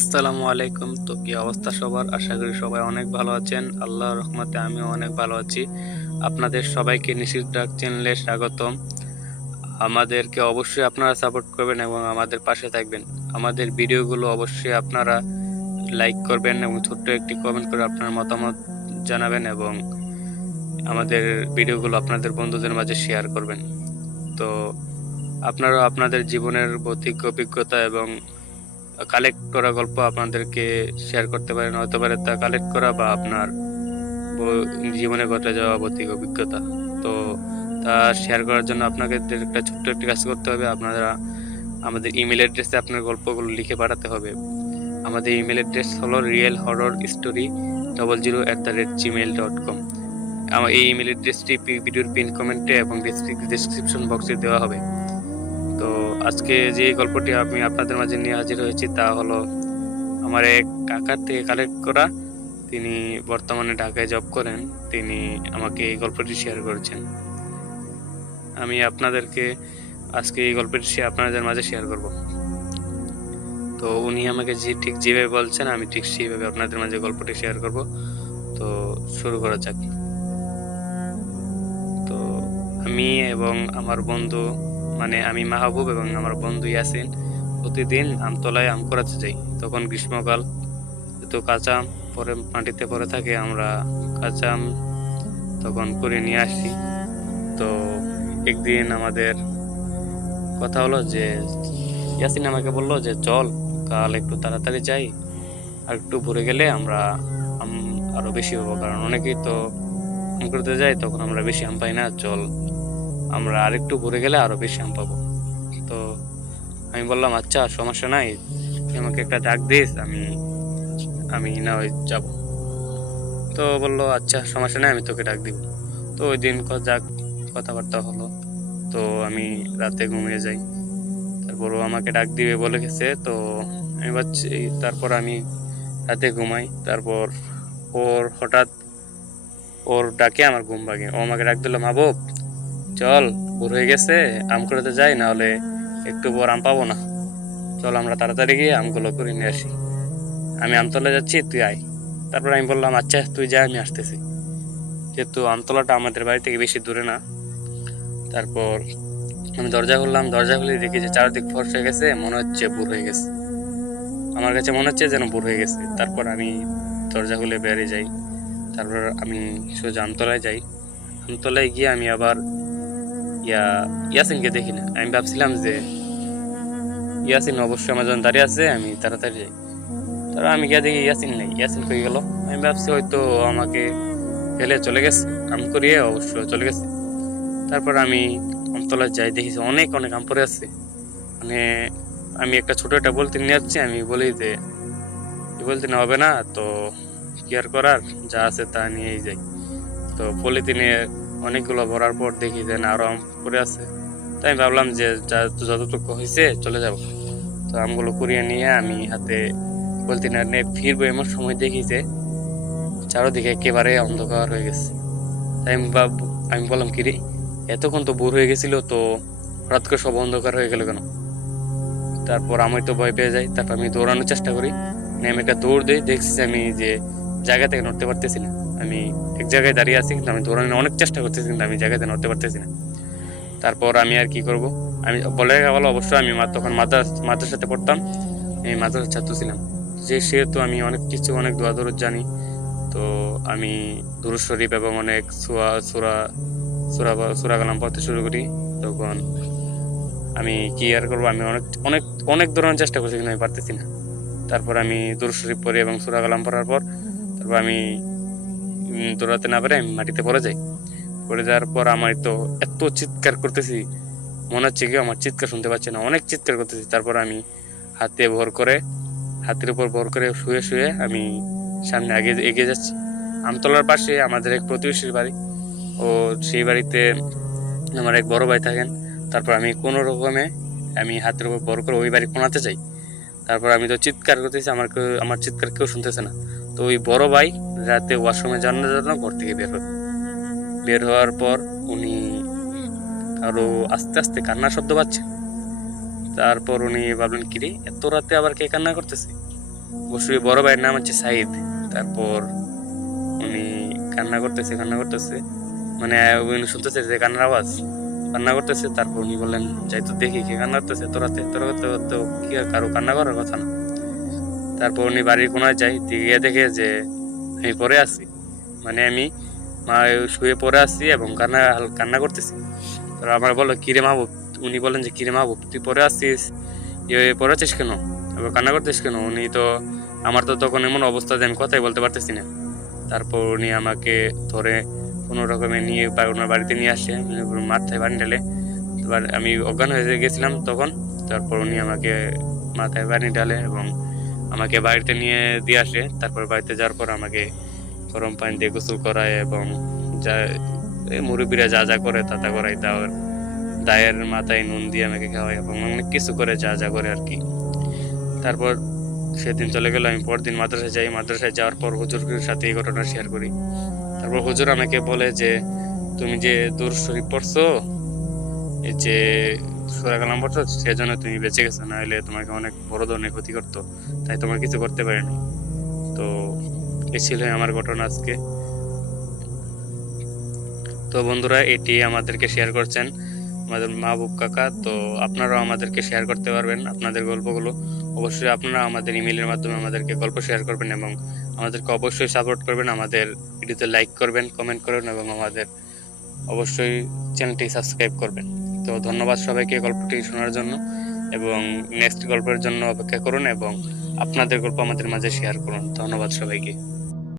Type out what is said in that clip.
আসসালামু আলাইকুম। তো কি অবস্থা সবার? আশা করি সবাই অনেক ভালো আছেন। আল্লাহর রহমতে আমিও অনেক ভালো আছি। আপনাদের সবাইকে নিশির ডাক চ্যানেলে স্বাগতম। আমাদেরকে অবশ্যই আপনারা সাপোর্ট করবেন এবং আমাদের পাশে থাকবেন। আমাদের ভিডিওগুলো অবশ্যই আপনারা লাইক করবেন এবং ছোট্ট একটি কমেন্ট করে আপনার মতামত জানাবেন এবং আমাদের ভিডিওগুলো আপনাদের বন্ধুদের মাঝে শেয়ার করবেন। তো আপনারাও আপনাদের জীবনের ভৌতিক অভিজ্ঞতা এবং কালেক্ট করা গল্প আপনাদেরকে শেয়ার করতে পারেন, হতে পারে তা কালেক্ট করা বা আপনার জীবনে ঘটে যাওয়া ভৌতিক অভিজ্ঞতা। তো তা শেয়ার করার জন্য আপনাকে একটা ছোট্ট একটি কাজ করতে হবে। আপনারা আমাদের ইমেল অ্যাড্রেসে আপনার গল্পগুলো লিখে পাঠাতে হবে। আমাদের ইমেল অ্যাড্রেস হলো realhorrorstory00@gmail.com। আমার এই ইমেল অ্যাড্রেসটি ভিডিওর পিন কমেন্টে এবং ডিসক্রিপশন বক্সে দেওয়া হবে। তো আজকে যে গল্পটি আমি আপনাদের মাঝে নিয়ে হাজির হয়েছি তা হলো আমার এক কাকার থেকে কালেক্ট করা। তিনি বর্তমানে ঢাকায় জব করেন। তিনি আমাকে এই গল্পটি শেয়ার করেছেন। আমি আপনাদেরকে আজকে এই গল্পটি আপনাদের মাঝে শেয়ার করব। তো উনি আমাকে ঠিক যেভাবে বলছেন আমি ঠিক সেইভাবে আপনাদের মাঝে গল্পটি শেয়ার করব। তো শুরু করা যাক। তো আমি এবং আমার বন্ধু, মানে আমি মাহবুব এবং আমার বন্ধু ইয়াসিন প্রতিদিন আমতলায় আম কুড়াতে যাই। তখন গ্রীষ্মকাল, তো কাঁচা আম পরে মাটিতে পড়ে থাকে। আমরা কাঁচা আম তখন করে নিয়ে আসি। তো একদিন আমাদের কথা হলো যে ইয়াসিন আমাকে বললো যে চল কাল একটু তাড়াতাড়ি যাই, আর একটু ভোরে গেলে আমরা আম আরো বেশি হবো, কারণ অনেকেই তো আম করতে যায়, তখন আমরা বেশি আম পাই না। চল আমরা আরেকটু ভোরে গেলে আরো বেশি আম পাবো। তো আমি বললাম আচ্ছা সমস্যা নাই, তুই আমাকে একটা ডাক দিস, আমি আমি না ওই যাবো। তো বললো আচ্ছা সমস্যা নেই, আমি তোকে ডাক দিব। তো ওই দিন যাক কথাবার্তা হলো। তো আমি রাতে ঘুমিয়ে যাই। তারপর ও আমাকে ডাক দিবে বলে গেছে। তো আমি ভাবছি, তারপর আমি রাতে ঘুমাই। তারপর হঠাৎ ওর ডাকে আমার ঘুম ভাঙে। ও আমাকে ডাক দিল, মাহবুব চল ভোর হয়ে গেছে, আম কুড়াতে যাই, না হলে একটু পর আম পাবো না। চল আমরা তাড়াতাড়ি গিয়ে আমগুলো করে নিয়ে আসি। আমি আমতলা যাচ্ছি, তুই আয়। তারপর আমি বললাম আচ্ছা তুই যা, আমি আসতেছি। যেহেতু আমতলাটা আমাদের বাড়ি থেকে বেশি দূরে না। তারপর আমি দরজা খুললাম, দরজা খুলে দেখি যে চারদিক ফর্সা হয়ে গেছে, মনে হচ্ছে ভোর হয়ে গেছে। আমার কাছে মনে হচ্ছে যেন ভোর হয়ে গেছে। তারপর আমি দরজা খুলে বেরিয়ে যাই। তারপর আমি সোজা আমতলায় যাই। আমতলায় গিয়ে আমি আবার ইয়াসিনকে দেখি না। আমি ভাবছিলাম যে ইয়াসিন অবশ্যই আমার জন্য দাঁড়িয়ে আছে, আমি তাড়াতাড়ি যাই। তারপর আমি গিয়ে দেখি ইয়াসিন নেই। ইয়াসিন কই গেল? আমি ভাবছি হয়তো আমাকে ফেলে চলে গেছে, আম করিয়ে অবশ্য চলে গেছে। তারপর আমি আমতলায় যাই, দেখি যে অনেক অনেক আম পড়ে আছে। মানে আমি একটা ছোট একটা বলতে নিয়ে যাচ্ছি, আমি বলি যে বলতে না হবে না, তো কি আর করার, যা আছে তা নিয়েই যাই। তো পলিথিনে অনেকগুলো ভরার পর দেখি যে না আরো আম পড়ে আছে। তাই আমি ভাবলাম যে যতটুকু হয়েছে চলে যাব। তো আমগুলো কুড়িয়ে নিয়ে আমি হাতে পলিথিনে নিয়ে ফিরবো, এমন সময় দেখি যে চারোদিকে একেবারে অন্ধকার হয়ে গেছে। তাই আমি বললাম কিরে, এতক্ষণ তো ভোর হয়ে গেছিল, তো হঠাৎ করে সব অন্ধকার হয়ে গেল কেন? তারপর আমি তো ভয় পেয়ে যাই। তারপর আমি দৌড়ানোর চেষ্টা করি, আমি একটা দৌড় দিই, দেখছি আমি যে জায়গা থেকে নড়তে পারতেছি না। আমি এক জায়গায় দাঁড়িয়ে আছি, কিন্তু আমি দৌড়ানোর অনেক চেষ্টা করতেছি, কিন্তু আমি জায়গাতে নড়তে পারতেছি না। তারপর আমি আর কি করব, আমি বলে রাখা ভালো অবশ্যই আমি তখন মাদ্রাসাতে পড়তাম, আমি মাদ্রাসার ছাত্র ছিলাম। যে সেহেতু আমি অনেক কিছু, অনেক দোয়া দরুদ জানি। তো আমি দুরূদ শরীফ এবং অনেক সূরা সূরা সূরা কালাম পড়তে শুরু করি। তখন আমি কি আর করবো, আমি অনেক অনেক অনেক ধরনের চেষ্টা করছি, কিন্তু আমি পারতেছি না। তারপর আমি দুরূদ শরীফ পড়ি এবং সূরা কালাম পড়ার পর তারপর আমি দৌড়াতে না পারে আমি মাটিতে পড়ে যাই। পড়ে যাওয়ার পর আমার তো এত চিৎকার করতেছি, মনে হচ্ছে কি আমার চিৎকার শুনতে পাচ্ছে না, অনেক চিৎকার করতেছি। তারপর আমি হাতে ভর করে, হাতের উপর ভর করে শুয়ে শুয়ে আমি সামনে আগে এগিয়ে যাচ্ছি। আমতলার পাশে আমাদের এক প্রতিবেশীর বাড়ি। ও সেই বাড়িতে আমার এক বড় ভাই থাকেন। তারপর আমি কোনো রকমে আমি হাতের উপর ভর করে ওই বাড়ি কোনাতে যাই। তারপর আমি তো চিৎকার করতেছি, আমার চিৎকার কেউ শুনতেছে না। তো ওই বড় ভাই রাতে ওয়াশরুমে যাওয়ার জন্য ঘর থেকে বের হওয়ার পর উনি আরো আস্তে আস্তে কান্নার শব্দ পাচ্ছে। তারপর উনি ভাবলেন কিরে, এত রাতে আবার কে কান্না করতেছে? অবশ্যই বড় ভাইয়ের নাম হচ্ছে সাইদ। তারপর উনি কান্না করতেছে, মানে উনি শুনতেছে যে কান্নার আওয়াজ, কান্না করতেছে। তারপর উনি বললেন, যাই তো দেখি কে কান্না করতেছে, তোরা তো কি আর কারো কান্না করার কথা না। তারপর উনি বাড়ির কোনায় যাই, গিয়ে দেখে যে আমি পড়ে আছি, মানে আমি শুয়ে পড়ে আছি এবং কান্না করতেছি। তো আমার বললো, কিরে মাহবুব, উনি বলেন যে কিরে মাহবুব, তুই পড়ে আসছিস, পড়ে আছিস কেন, এবার কান্না করতেছিস কেন? উনি তো, আমার তো তখন এমন অবস্থা যে আমি কথাই বলতে পারতেছি না। তারপর উনি আমাকে ধরে কোনো রকমে নিয়ে ওনার বাড়িতে নিয়ে আসে, মাথায় পানি ঢেলে। এবার আমি অজ্ঞান হয়ে গেছিলাম তখন। তারপর উনি আমাকে মাথায় পানি ঢালে এবং আমাকে বাড়িতে নিয়ে দিয়ে আসে। তারপর বাড়িতে যাওয়ার পর আমাকে গরম পানি দিয়ে গোসল করায় এবং যা মুরব্বীরা যা যা করে তা তা করায়, তার দায়ের মাথায় নুন দিয়ে আমাকে খাওয়ায় এবং অনেক কিছু করে যা যা করে আর কি। তারপর সেদিন চলে গেল, আমি পরদিন মাদ্রাসায় যাই। মাদ্রাসায় যাওয়ার পর হুজুরের সাথে এই ঘটনা শেয়ার করি। তারপর হুজুর আমাকে বলে যে, তুমি যে দুরূদ শরীফ পড়ছো, এই যে সূরা কালাম পড়ছো, সেজন্য তুমি বেঁচে গেছো, না হলে তোমাকে অনেক বড় ধরনের ক্ষতি করতো, তাই তোমার কিছু করতে পারেনি। তো এই ছিল আমার ঘটনা আজকে। তো বন্ধুরা, এটি আমাদেরকে শেয়ার করছেন আমাদের মাহবুব কাকা। তো আপনারাও আমাদেরকে শেয়ার করতে পারবেন আপনাদের গল্পগুলো। অবশ্যই আপনারা আমাদের ইমেইলের মাধ্যমে আমাদেরকে গল্প শেয়ার করবেন এবং আমাদেরকে অবশ্যই সাপোর্ট করবেন। আমাদের ভিডিওতে লাইক করবেন, কমেন্ট করবেন এবং আমাদের অবশ্যই চ্যানেলটি সাবস্ক্রাইব করবেন। তো ধন্যবাদ সবাইকে গল্পটি শোনার জন্য, এবং নেক্সট গল্পের জন্য অপেক্ষা করুন এবং আপনাদের গল্প আমাদের মাঝে শেয়ার করুন। ধন্যবাদ সবাইকে।